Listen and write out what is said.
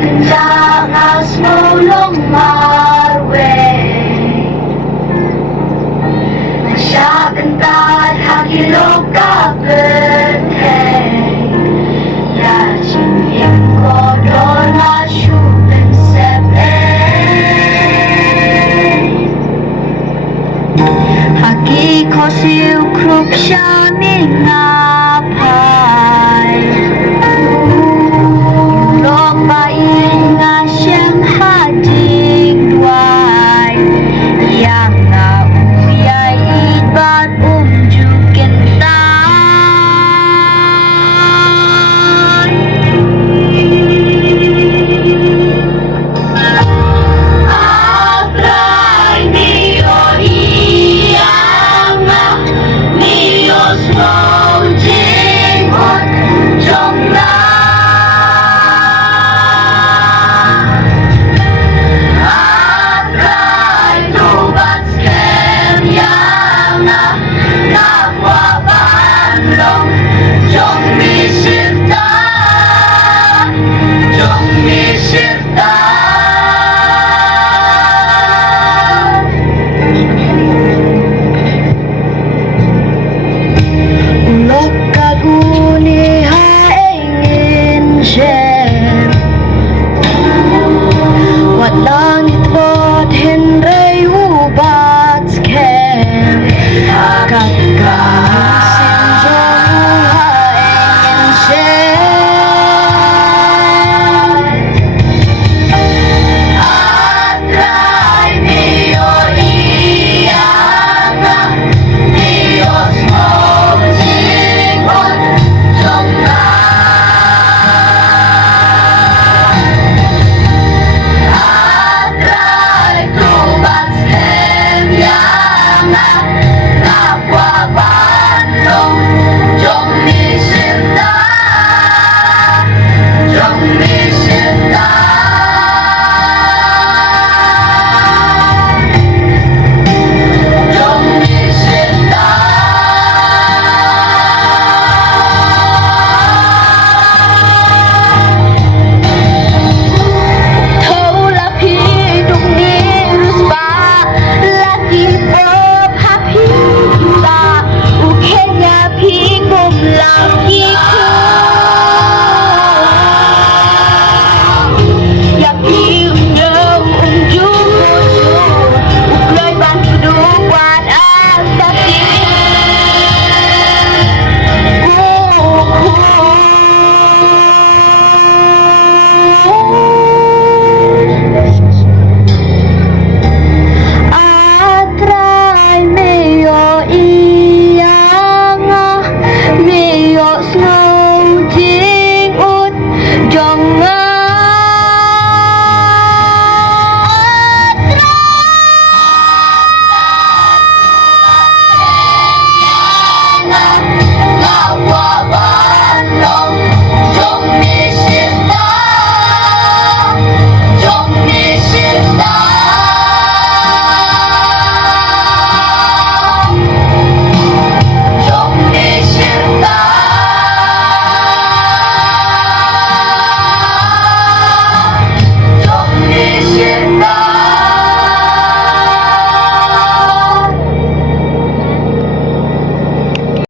As mulong marway Nasyagantad hagilog ka birthday Laching ko doon na shooting sepe Hagi ko siw kruk siya mingapay Yulog ba nga siyang hadig duay Yang nga uyay ibat umjukin tay Abray niyo iyang nga niyos mo jingot jong na Jong mi